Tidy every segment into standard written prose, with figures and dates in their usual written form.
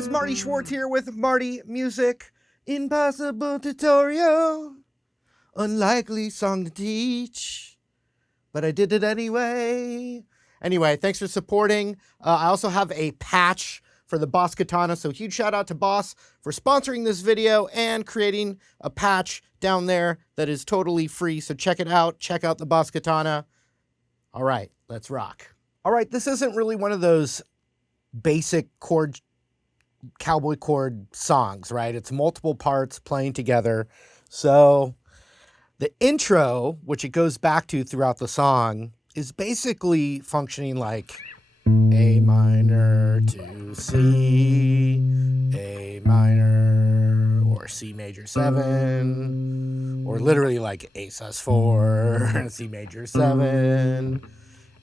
guys, Marty Schwartz here with Marty Music. Impossible tutorial, unlikely song to teach, but I did it anyway. Anyway, thanks for supporting. I also have a patch for the Boss Katana, so huge shout out to Boss for sponsoring this video and creating a patch down there that is totally free, so check it out. Check out the Boss Katana. All right, let's rock. All right, this isn't really one of those basic chord, cowboy chord songs, right? It's multiple parts playing together. So the intro, which it goes back to throughout the song, is basically functioning like A minor to C, A minor, or C major 7, or literally like A sus4, C major 7.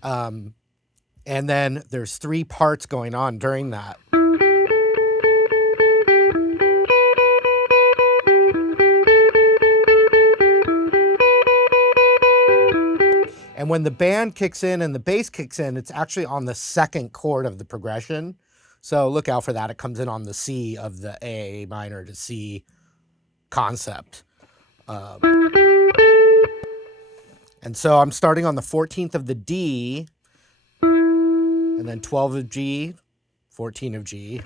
And then there's 3 parts going on during that. And when the band kicks in and the bass kicks in, it's actually on the 2nd chord of the progression. So look out for that. It comes in on the C of the A minor to C concept. And so I'm starting on the 14th of the D, and then 12 of G, 14 of G.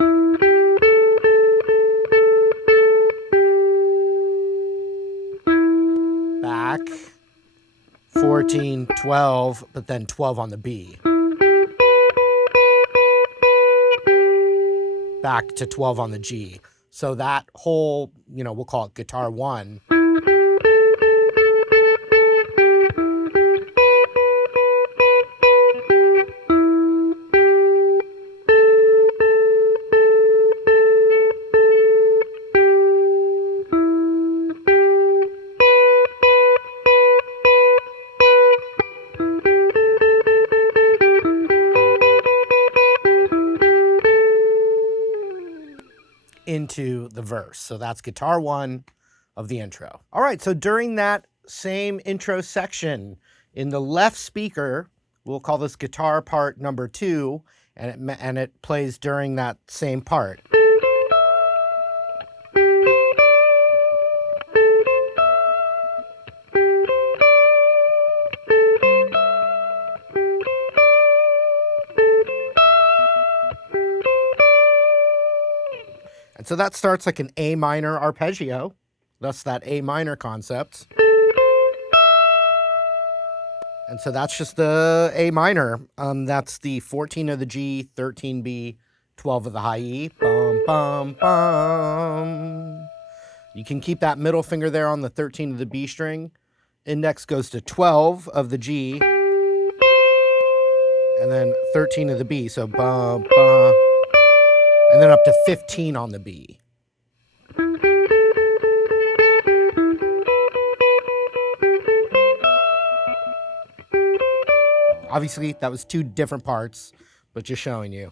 Back. 14, 12, but then 12 on the B. Back to 12 on the G. So that whole, we'll call it guitar 1. Into the verse. So that's guitar 1 of the intro. All right, so during that same intro section, in the left speaker, we'll call this guitar part number 2, and it plays during that same part. And so that starts like an A minor arpeggio, thus that A minor concept. And so that's just the A minor. That's the 14 of the G, 13 B, 12 of the high E. Bum, bum, bum. You can keep that middle finger there on the 13 of the B string. Index goes to 12 of the G, and then 13 of the B. So bum, bum. And then up to 15 on the B. Obviously, that was 2 different parts, but just showing you.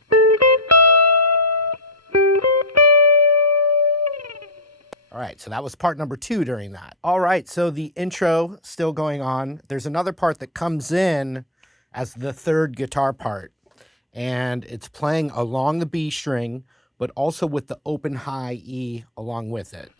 All right, so that was part number 2 during that. All right, so the intro still going on. There's another part that comes in as the 3rd guitar part. And it's playing along the B string, but also with the open high E along with it.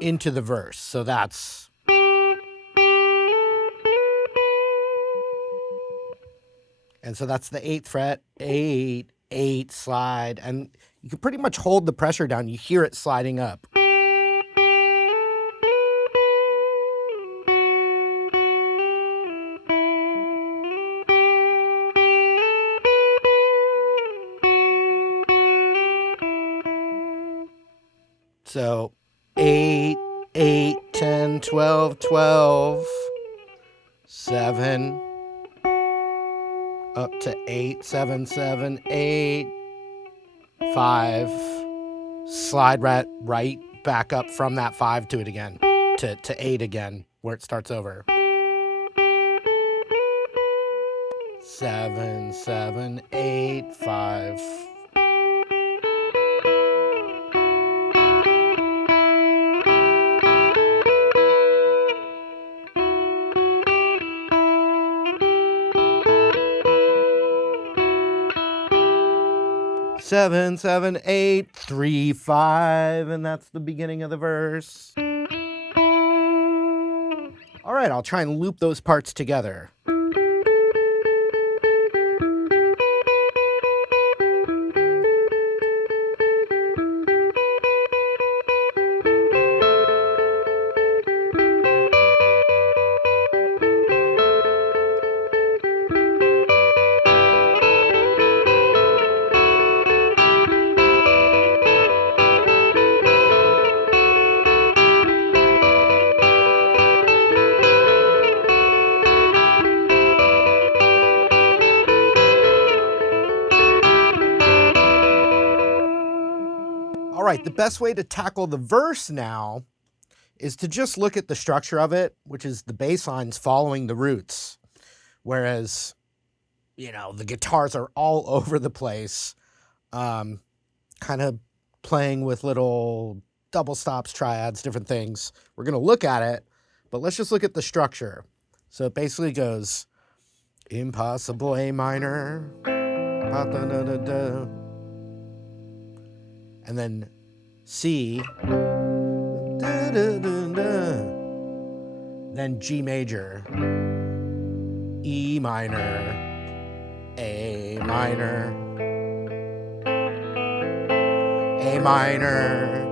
Into the verse, so that's and so that's the 8th fret, 8, 8, slide, and you can pretty much hold the pressure down. You hear it sliding up. So 8, 8, 10, 12, 12, 7, up to 8, 7, 7, 8, 5, slide right back up from that 5 to it again, to 8 again, where it starts over. 7, 7, 8, 5. Seven, 7, 8, 3, 5, and that's the beginning of the verse. All right, I'll try and loop those parts together. All right, the best way to tackle the verse now is to just look at the structure of it, which is the bass lines following the roots. Whereas, the guitars are all over the place, kind of playing with little double stops, triads, different things. We're going to look at it, but let's just look at the structure. So it basically goes impossible A minor, and then C, then G major, E minor, A minor, A minor,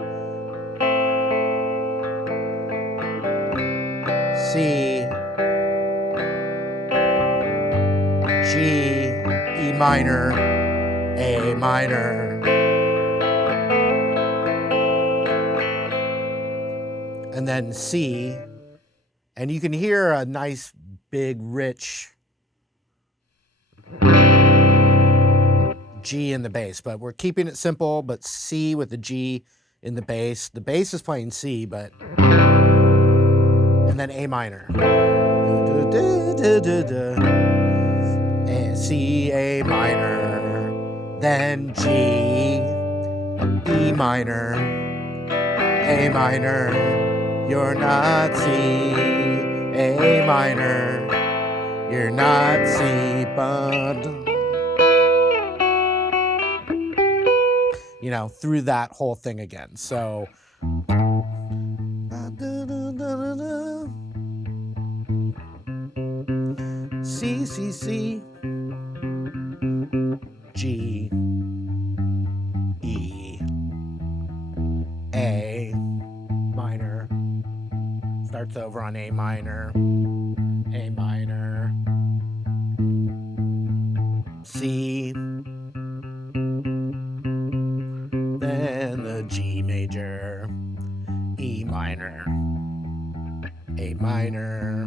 C, G, E minor, A minor, and then C, and you can hear a nice, big, rich G in the bass, but we're keeping it simple, but C with the G in the bass. The bass is playing C, but, and then A minor. C, A minor, then G, E minor, A minor. You're not C, A minor, you're not C, but, through that whole thing again. So, C, C, C, G, E, A minor, starts over on A minor, C, then the G major, E minor, A minor,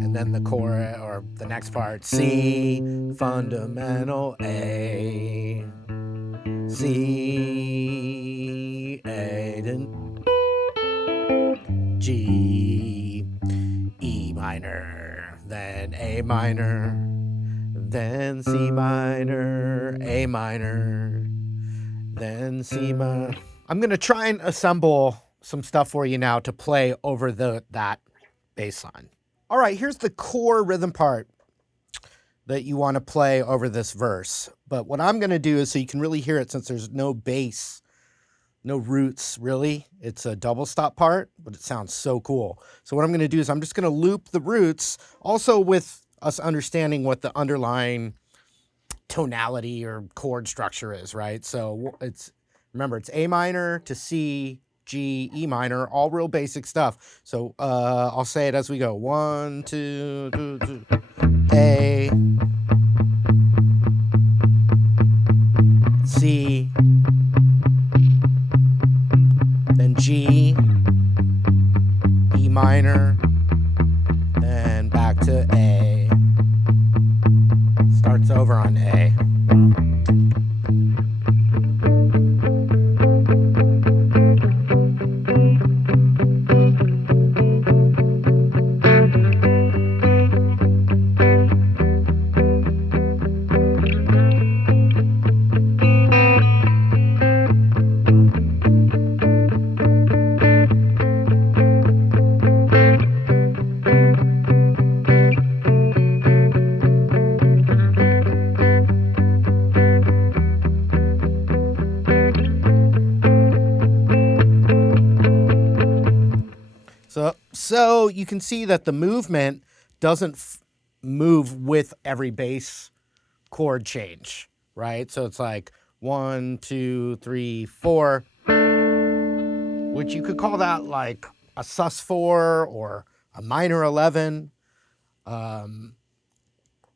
and then the chorus, or the next part, C, fundamental A, C, A, then G, E minor, then A minor, then C minor, A minor, then C minor. I'm going to try and assemble some stuff for you now to play over that bass line. All right, here's the core rhythm part that you want to play over this verse. But what I'm going to do is, so you can really hear it, since there's no bass, no roots really, it's a double stop part, but it sounds so cool. So what I'm going to do is I'm just going to loop the roots, also with us understanding what the underlying tonality or chord structure is, right? So remember, it's A minor to C, G, E minor, all real basic stuff. So I'll say it as we go. 1, 2, 2, 2. A, C, then G, E minor, then back to A. Starts over on A. So you can see that the movement doesn't move with every bass chord change, right? So it's like 1, 2, 3, 4, which you could call that like a sus4 or a minor 11.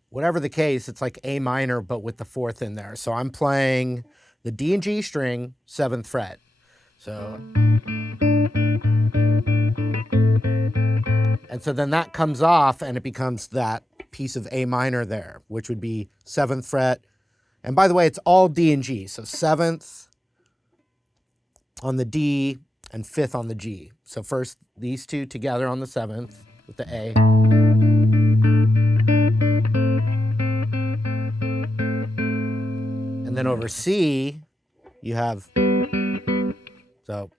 Whatever the case, it's like A minor, but with the fourth in there. So I'm playing the D and G string, 7th fret. So, and so then that comes off and it becomes that piece of A minor there, which would be 7th fret. And by the way, it's all D and G. So 7th on the D and 5th on the G. So first these two together on the 7th with the A. And then over C, you have, so.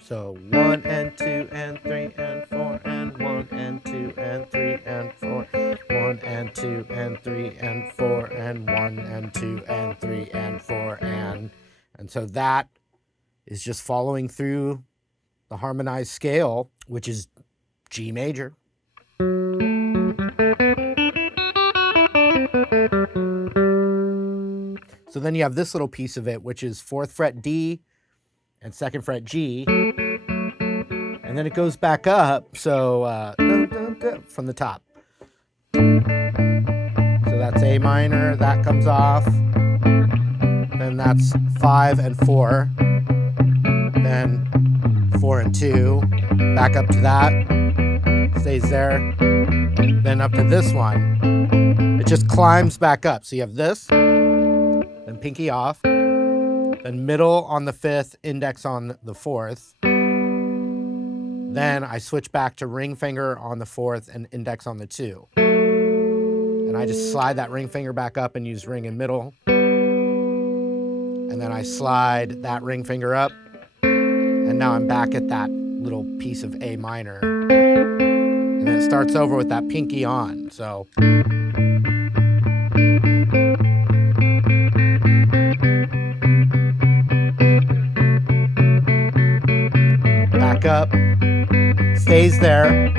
So 1 and 2 and 3 and 4 and 1 and 2 and 3 and 4, 1 and 2 and 3 and 4 and 1 and 2 and 3 and 4 and so that is just following through the harmonized scale, which is G major. So then you have this little piece of it, which is 4th fret D and 2nd fret G. And then it goes back up, so from the top. So that's A minor, that comes off. Then that's 5 and 4. Then 4 and 2, back up to that, stays there. Then up to this one, it just climbs back up. So you have this, then pinky off, then middle on the 5th, index on the 4th. Then I switch back to ring finger on the 4th and index on the 2. And I just slide that ring finger back up and use ring and middle. And then I slide that ring finger up. And now I'm back at that little piece of A minor. And then it starts over with that pinky on. So. Back up. Stays there.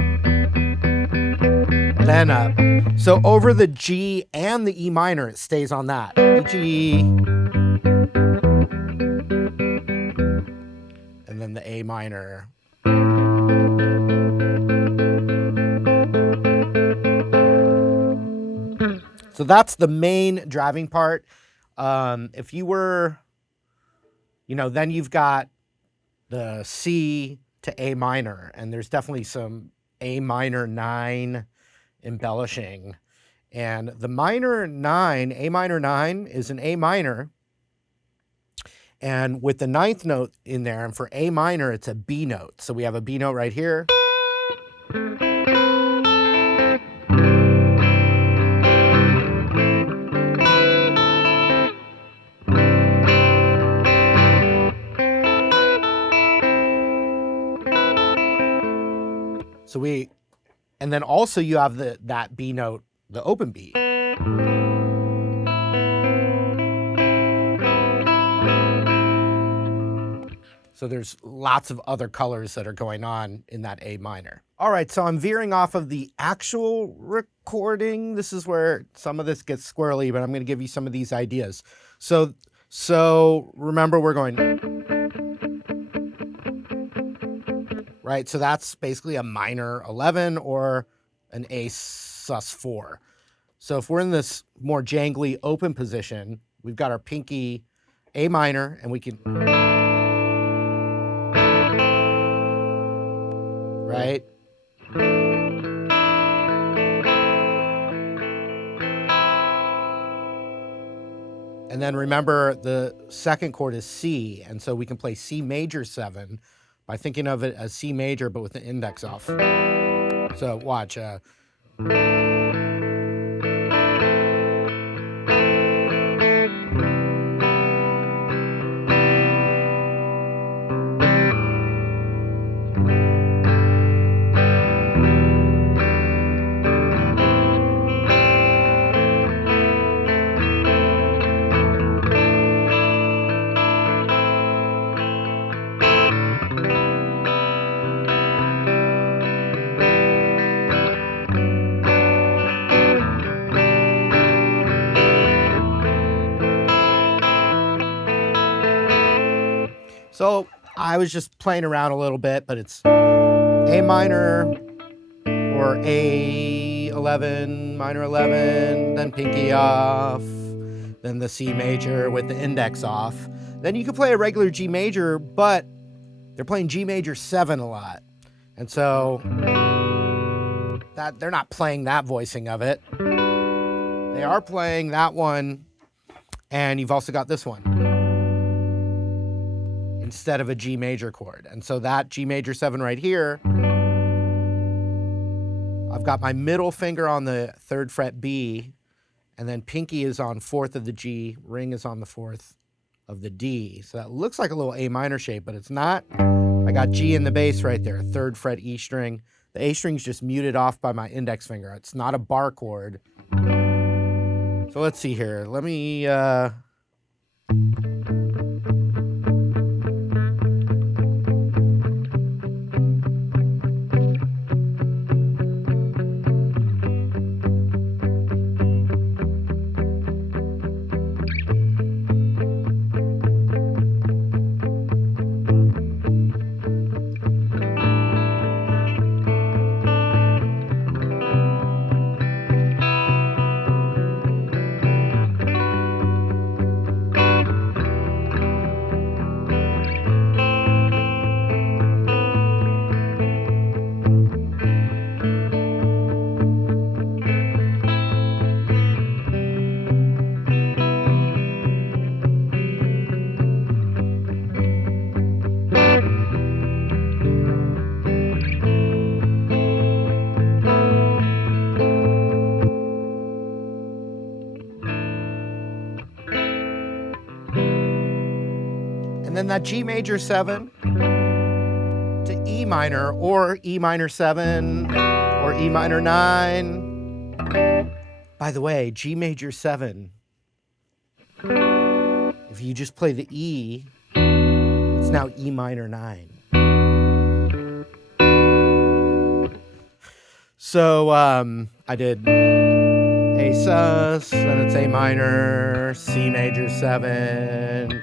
Then up. So over the G and the E minor, it stays on that. The G. And then the A minor. So that's the main driving part. If you were, then you've got the C to A minor, and there's definitely some A minor 9 embellishing. And the minor 9, A minor 9 is an A minor. And with the 9th note in there, and for A minor, it's a B note. So we have a B note right here. So and then also you have that B note, the open B. So there's lots of other colors that are going on in that A minor. All right, so I'm veering off of the actual recording. This is where some of this gets squirrely, but I'm going to give you some of these ideas. So remember, we're going, right? So that's basically a minor 11 or an A sus4. So if we're in this more jangly open position, we've got our pinky A minor, and we can, right? And then remember, the second chord is C, and so we can play C major 7 by thinking of it as C major, but with the index off. So watch. I was just playing around a little bit, but it's A minor or A11, minor 11, then pinky off, then the C major with the index off. Then you could play a regular G major, but they're playing G major 7 a lot. And so that they're not playing that voicing of it. They are playing that one, and you've also got this one instead of a G major chord. And so that G major 7 right here, I've got my middle finger on the 3rd fret B, and then pinky is on 4th of the G, ring is on the 4th of the D. So that looks like a little A minor shape, but it's not. I got G in the bass right there, 3rd fret E string. The A string's just muted off by my index finger. It's not a bar chord. So let's see here. Let me... And then that G major 7 to E minor, or E minor 7, or E minor 9. By the way, G major 7, if you just play the E, it's now E minor 9. So I did A sus, then it's A minor, C major 7,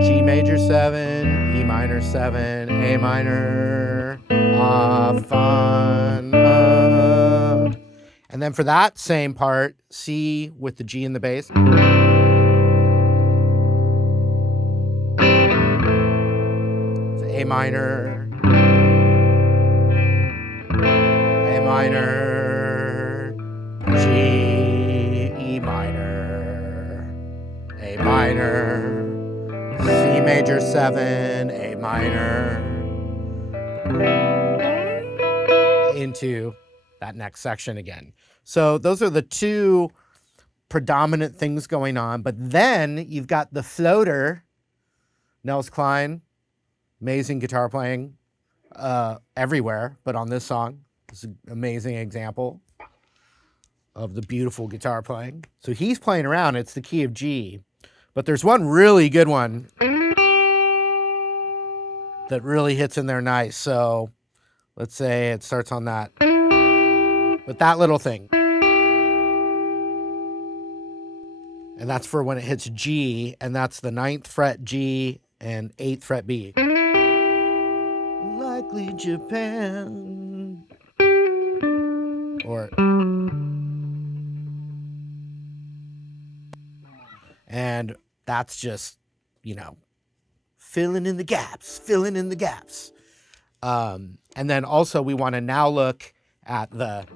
G major 7, E minor 7, A minor, off, on, and then for that same part, C with the G in the bass. It's A minor, A minor, G, E minor, A minor, C major 7, A minor, into that next section again. So those are the two predominant things going on. But then you've got the floater, Nels Cline, amazing guitar playing everywhere, but on this song, it's an amazing example of the beautiful guitar playing. So he's playing around, it's the key of G. But there's one really good one that really hits in there nice. So let's say it starts on that, with that little thing. And that's for when it hits G, and that's the 9th fret G and 8th fret B. Likely Japan. Or... And that's just, you know, filling in the gaps. And then also we want to now look at the...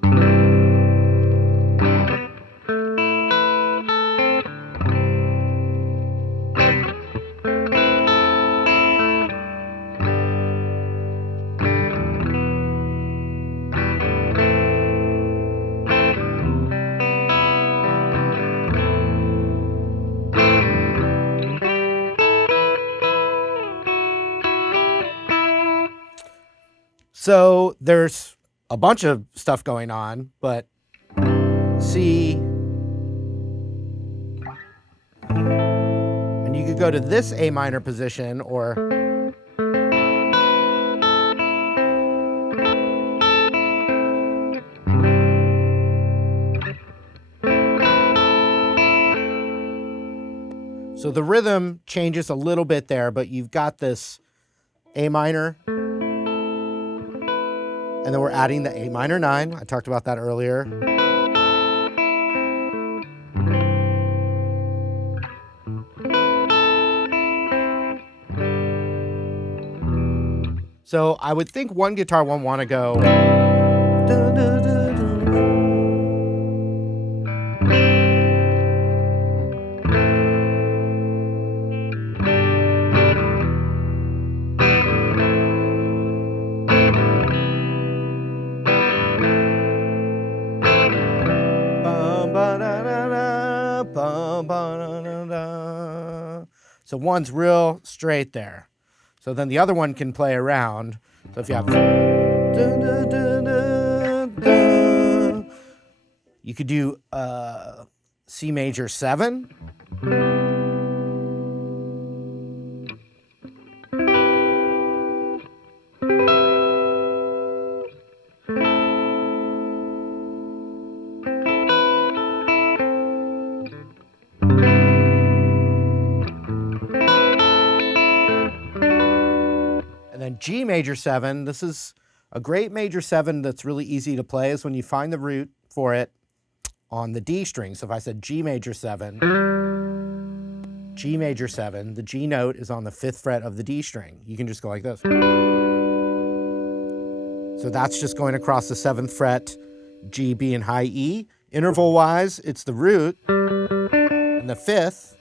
So there's a bunch of stuff going on, but see, and you could go to this A minor position, or so the rhythm changes a little bit there, but you've got this A minor, and then we're adding the A minor 9. I talked about that earlier. So I would think one guitar won't want to go. So one's real straight there. So then the other one can play around. So if you have, you could do C major 7. And then G major 7, this is a great major 7 that's really easy to play, is when you find the root for it on the D string. So if I said G major 7, G major 7, the G note is on the 5th fret of the D string. You can just go like this. So that's just going across the 7th fret, G, B, and high E. Interval-wise, it's the root, and the 5th,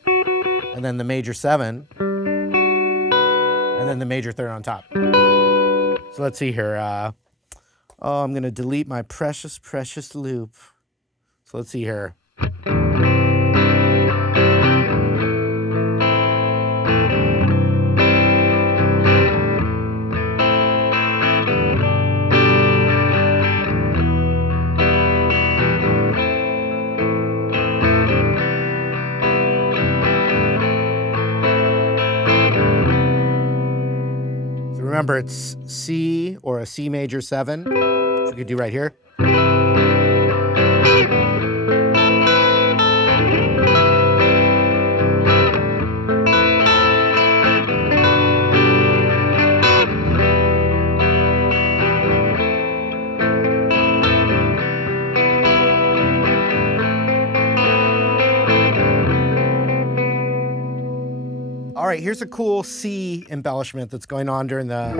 and then the major 7, and then the major 3rd on top. So let's see here. Oh, I'm going to delete my precious, precious loop. So let's see here. Remember, it's C or a C major 7, which you could do right here. All right, here's a cool C embellishment that's going on during the I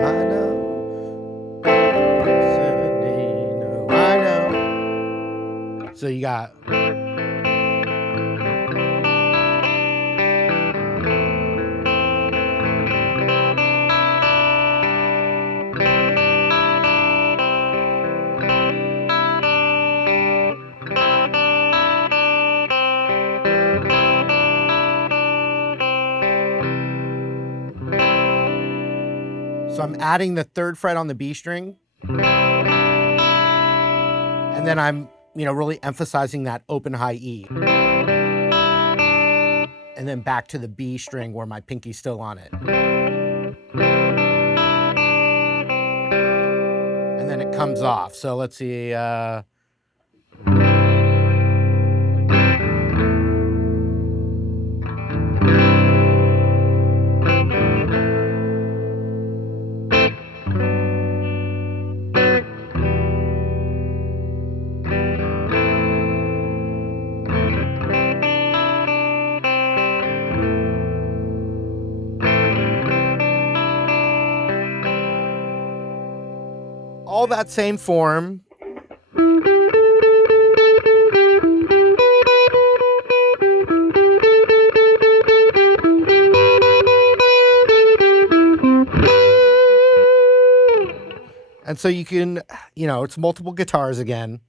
know. So you got So I'm adding the 3rd fret on the B string. And then I'm, really emphasizing that open high E. And then back to the B string where my pinky's still on it. And then it comes off. So let's see. All that same form. And so you can, it's multiple guitars again.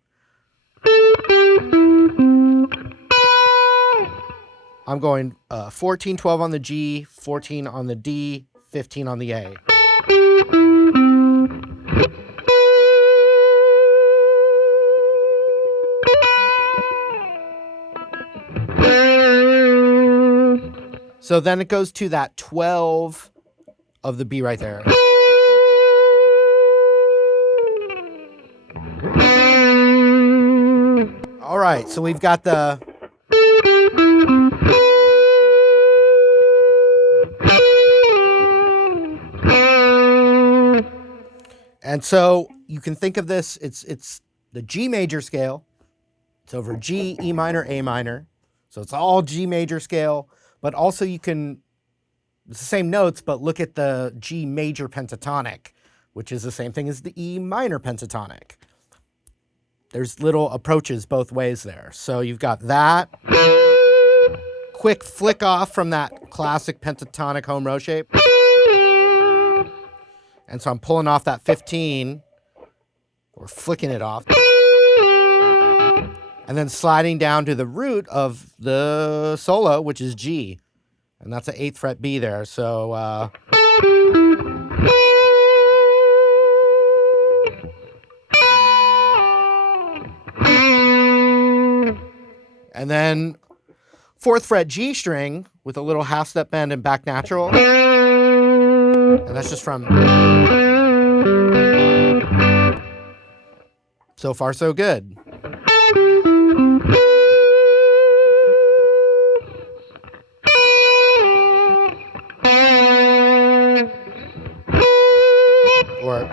I'm going 14, 12 on the G, 14 on the D, 15 on the A. So then it goes to that 12 of the B right there. All right, so we've got the And so you can think of this, it's the G major scale. It's over G, E minor, A minor. So it's all G major scale, but also you can, it's the same notes, but look at the G major pentatonic, which is the same thing as the E minor pentatonic. There's little approaches both ways there. So you've got that. Quick flick off from that classic pentatonic home row shape. And so I'm pulling off that 15, or flicking it off. And then sliding down to the root of the solo, which is G. And that's an 8th fret B there. So, and then 4th fret G string with a little half step bend and back natural. And that's just from So Far So Good. Or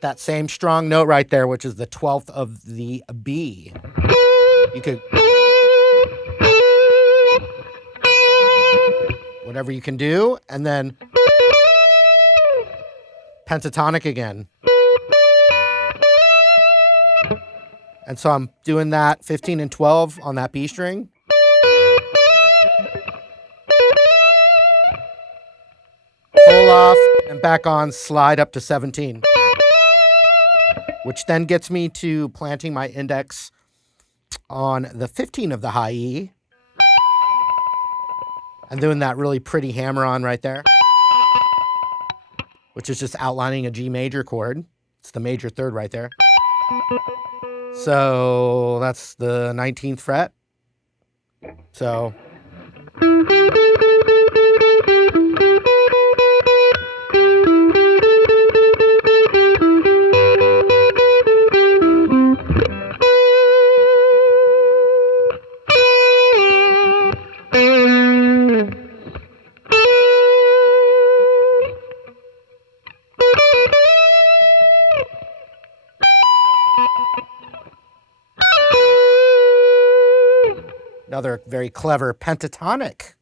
that same strong note right there, which is the 12th of the B. You could, whatever you can do, and then pentatonic again. And so I'm doing that 15 and 12 on that B string. Pull off and back on, slide up to 17. Which then gets me to planting my index on the 15 of the high E. And doing that really pretty hammer on right there. Which is just outlining a G major chord. It's the major 3rd right there. So that's the 19th fret. So. Another very clever pentatonic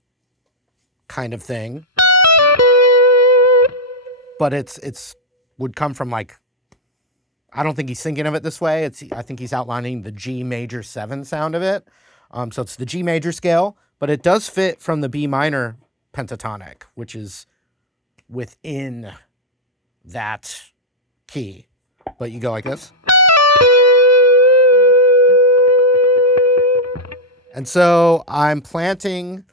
kind of thing. But it's would come from like, I don't think he's thinking of it this way. I think he's outlining the G major 7 sound of it. So it's the G major scale, but it does fit from the B minor pentatonic, which is within that key. But you go like this. And so I'm planting,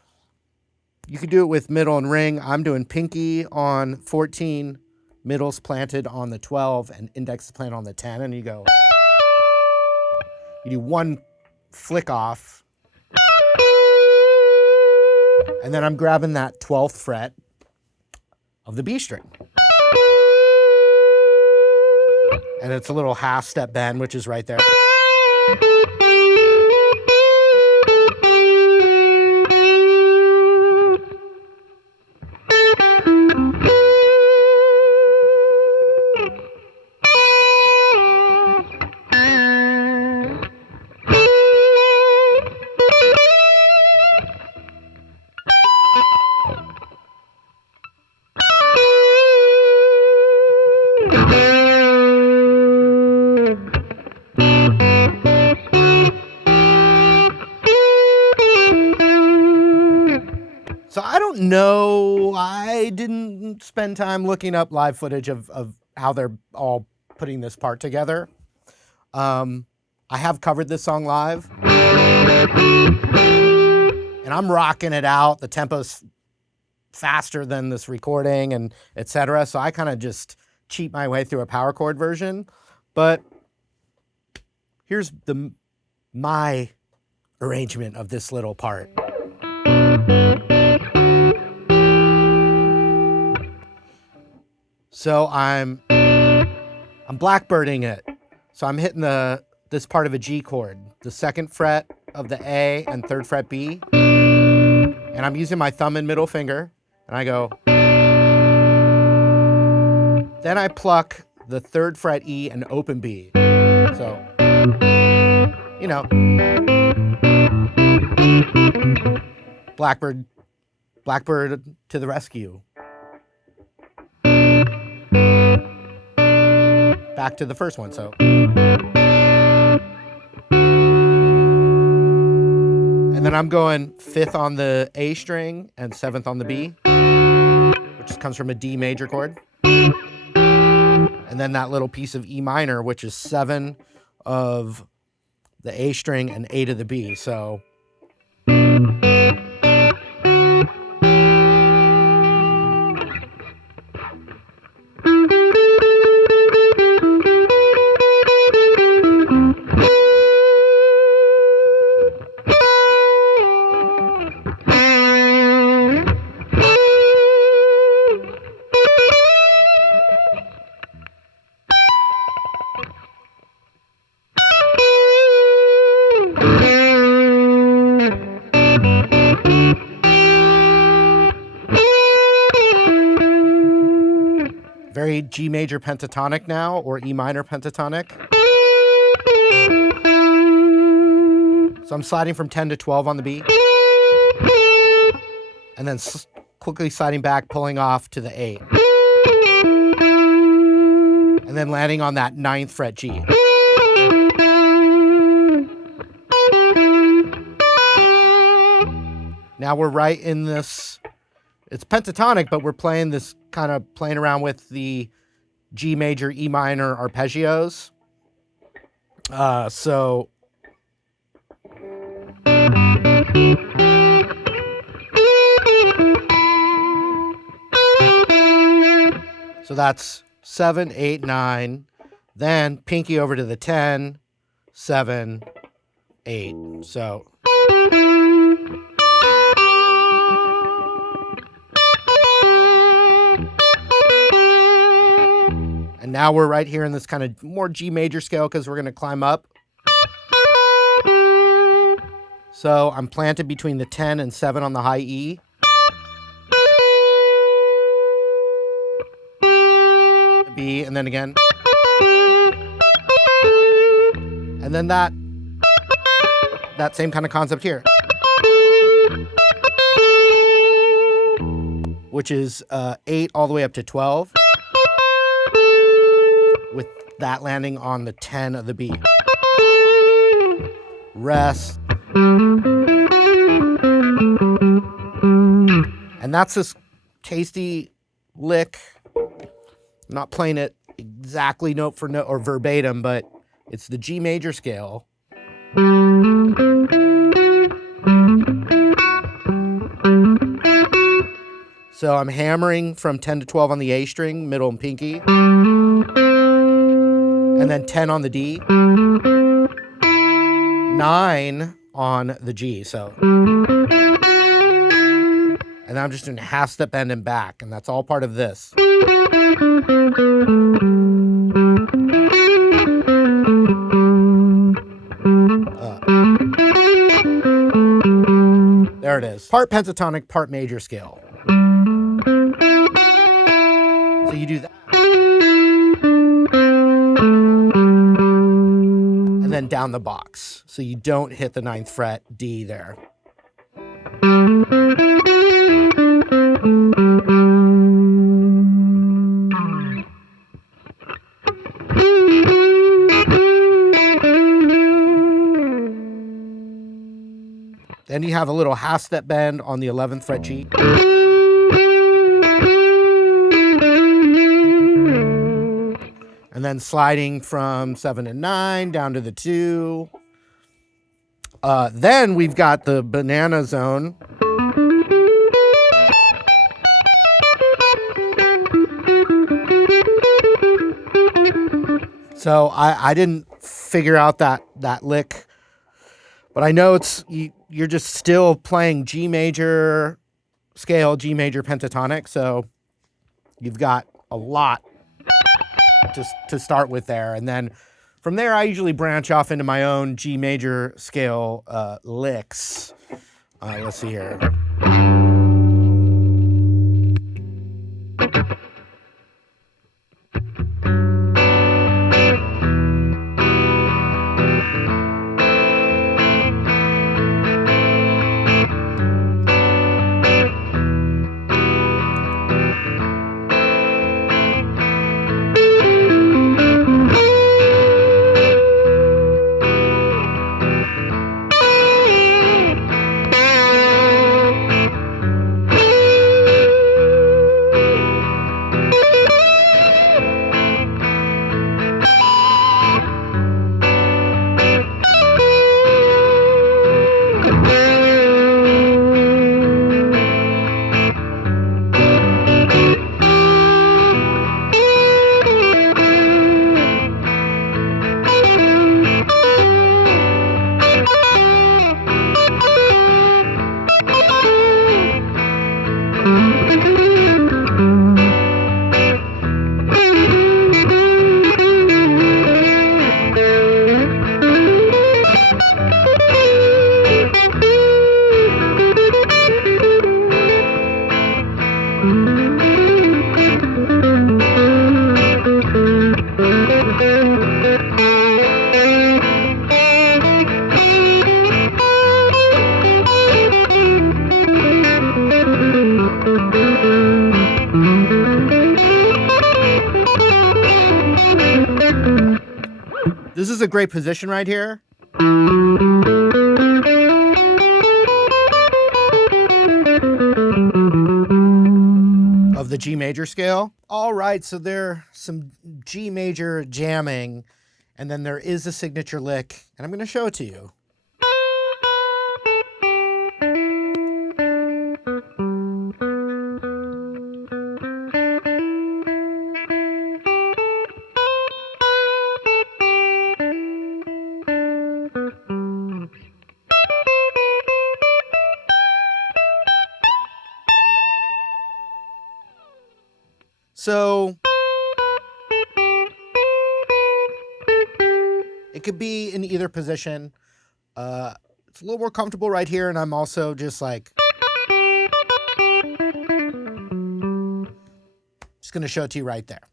you could do it with middle and ring. I'm doing pinky on 14, middle's planted on the 12, and index is planted on the 10. And you go, you do one flick off. And then I'm grabbing that 12th fret of the B string. And it's a little half step bend, which is right there. So I don't know, I didn't spend time looking up live footage of how they're all putting this part together. I have covered this song live. And I'm rocking it out. The tempo's faster than this recording and etc. So I kind of just cheat my way through a power chord version. But here's my arrangement of this little part. So I'm blackbirding it. So I'm hitting this part of a G chord, the 2nd fret of the A and 3rd fret B. And I'm using my thumb and middle finger, and I go. Then I pluck the 3rd fret E and open B. So, you know, Blackbird to the rescue. Back to the first one, so. And then I'm going 5th on the A string and 7th on the B, which comes from a D major chord. And then that little piece of E minor, which is 7 of the A string and 8 of the B, so. Very G major pentatonic now, or E minor pentatonic. So I'm sliding from 10 to 12 on the B. And then quickly sliding back, pulling off to the 8. And then landing on that 9th fret G. Now we're right in this, it's pentatonic, but we're playing this kind of playing around with the G major, E minor arpeggios. So that's 7, 8, 9, then pinky over to the 10, 7, 8. So. And now we're right here in this kind of more G major scale because we're going to climb up. So I'm planted between the 10 and 7 on the high E. B, and then again. And then that same kind of concept here. Which is 8 all the way up to 12. With that landing on the 10 of the B. Rest. And that's this tasty lick. I'm not playing it exactly note for note or verbatim, but it's the G major scale. So I'm hammering from 10 to 12 on the A string, middle and pinky. And then 10 on the D. 9 on the G, so. And I'm just doing half step bend and back, and that's all part of this. There it is. Part pentatonic, part major scale. So you do that. And then down the box. So you don't hit the 9th fret D there. Then you have a little half step bend on the 11th fret G. And then sliding from 7 and 9 down to the 2. Then we've got the banana zone. So I didn't figure out that lick, but I know you're just still playing G major scale, G major pentatonic. So you've got a lot just to start with there. And then from there, I usually branch off into my own G major scale licks. Let's see here. This is a great position right here. Of the G major scale. All right, so there's some G major jamming, and then there is a signature lick, and I'm going to show it to you. So it could be in either position. It's a little more comfortable right here, and I'm also just like going to show it to you right there.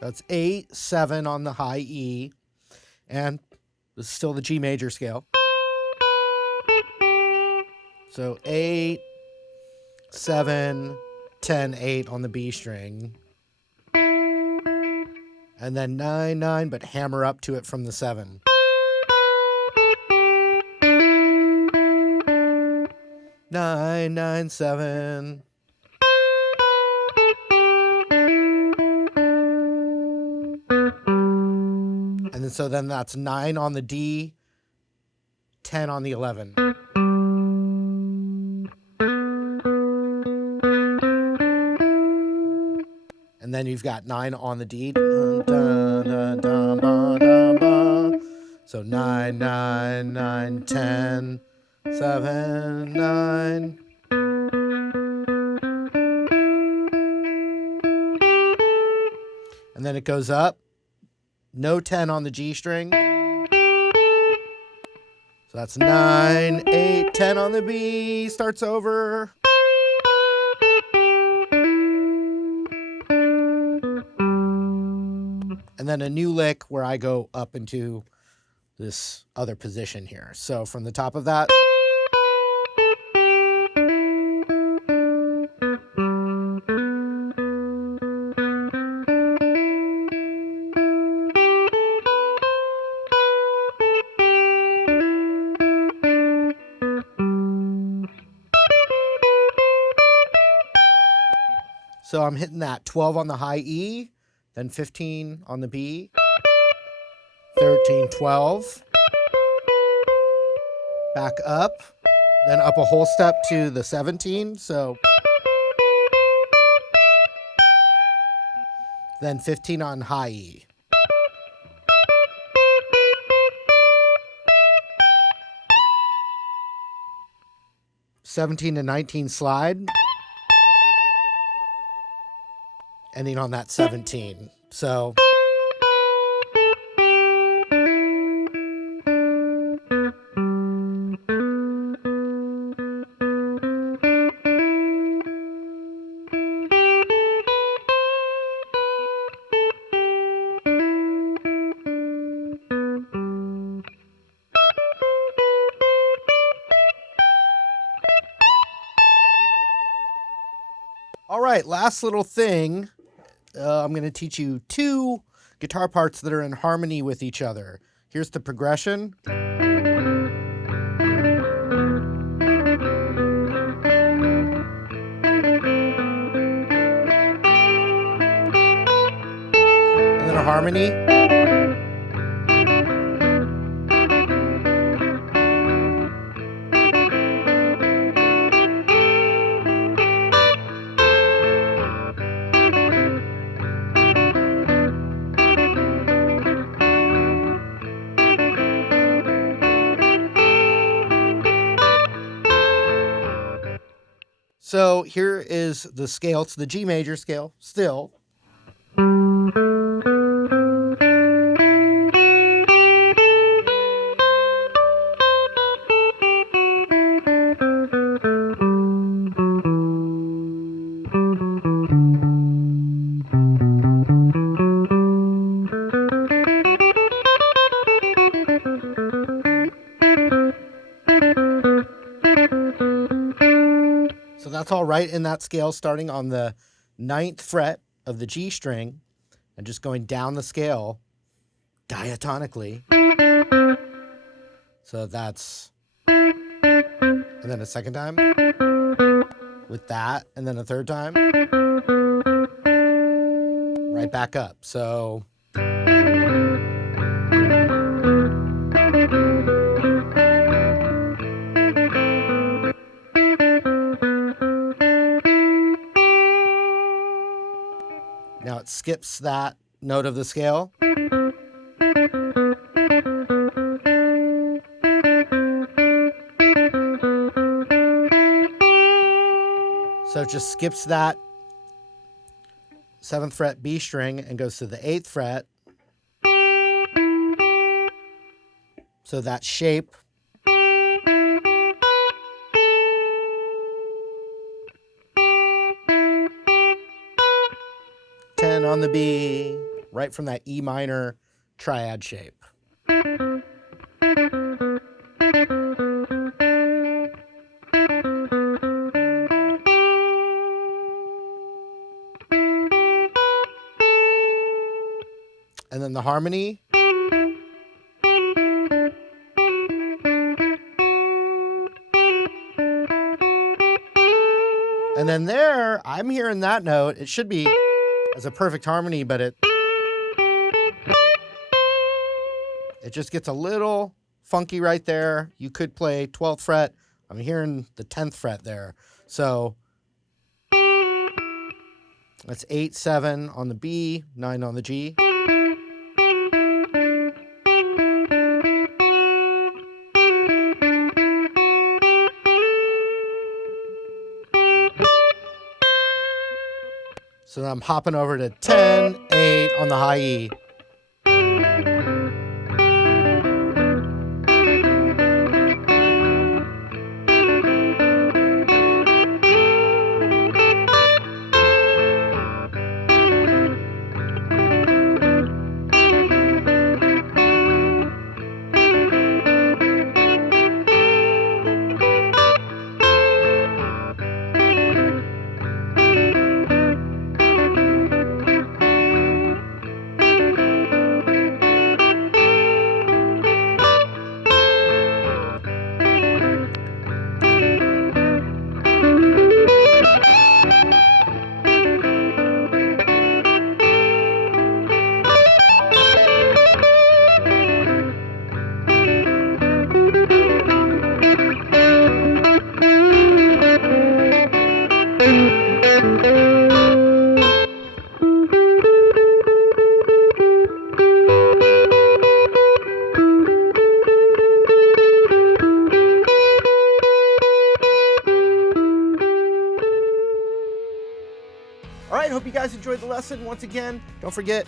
That's 8, 7 on the high E, and this is still the G major scale. So 8, 7, 10, 8 on the B string. And then 9, 9, but hammer up to it from the 7. Nine, 9, 7. And then so then that's 9 on the D, 10 on the 11. And then you've got 9 on the D. Dun, dun, dun, dun, ba, dun, ba. So 9, 9, 9, 10, 7, 9. And then it goes up. No 10 on the G string. So that's 9, 8, 10 on the B. Starts over. And then a new lick where I go up into this other position here. So from the top of that. So I'm hitting that 12 on the high E, then 15 on the B, 13, 12, back up, then up a whole step to the 17, so then 15 on high E. (17 to 19) slide. Ending on that 17. So all right, last little thing. I'm going to teach you 2 guitar parts that are in harmony with each other. Here's the progression. And then a harmony. So here is the scale. It's the G major scale still. So that's all right in that scale, starting on the 9th fret of the G string and just going down the scale diatonically. So that's, and then a second time with that, and then a third time right back up. So now it skips that note of the scale. So it just skips that 7th fret B string and goes to the 8th fret. So that shape on the B, right from that E minor triad shape. And then the harmony. And then there, I'm hearing that note. It should be as a perfect harmony, but it just gets a little funky right there. You could play 12th fret. I'm hearing the 10th fret there. So that's 8, 7 on the B, 9 on the G. So then I'm hopping over to 10, 8 on the high E. All right, hope you guys enjoyed the lesson. Once again, don't forget,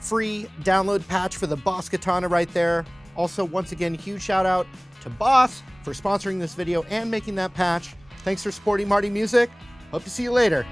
free download patch for the Boss Katana right there. Also, once again, huge shout out to Boss for sponsoring this video and making that patch. Thanks for supporting Marty Music. Hope to see you later.